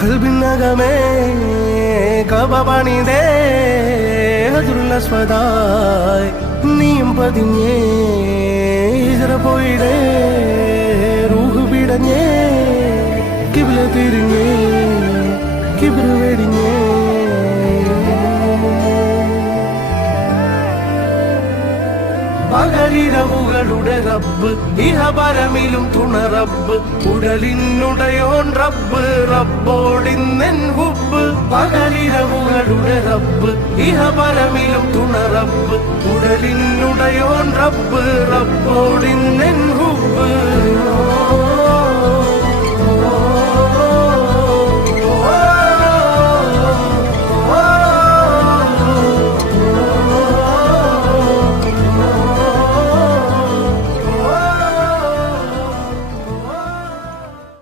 കൽബിനകമേ കബപണിതേ ഹജറുൽ നീയും പതിഞ്ഞേ ഹിജ്റ പോയിടേ റൂഹ് പിടഞ്ഞേ കിബ്ല തിരിഞ്ഞേ കിബ്റ് വെടിഞ്ഞേ പകലിരവുകളുടെ റബ്ബ് ഇഹപരമിലും തുണ റബ്ബ് ഉടലിനുടയോൻ റബ്ബ് റബ്ബോടിന്നെൻ ഹുബ്ബ് പകലിരവുകളുടെ റബ്ബ് ഇഹപരമിലും തുണ റബ്ബ് ഉടലിനുടയോൻ റബ്ബ് റബ്ബോടിന്നെൻ ഹുബ്ബ്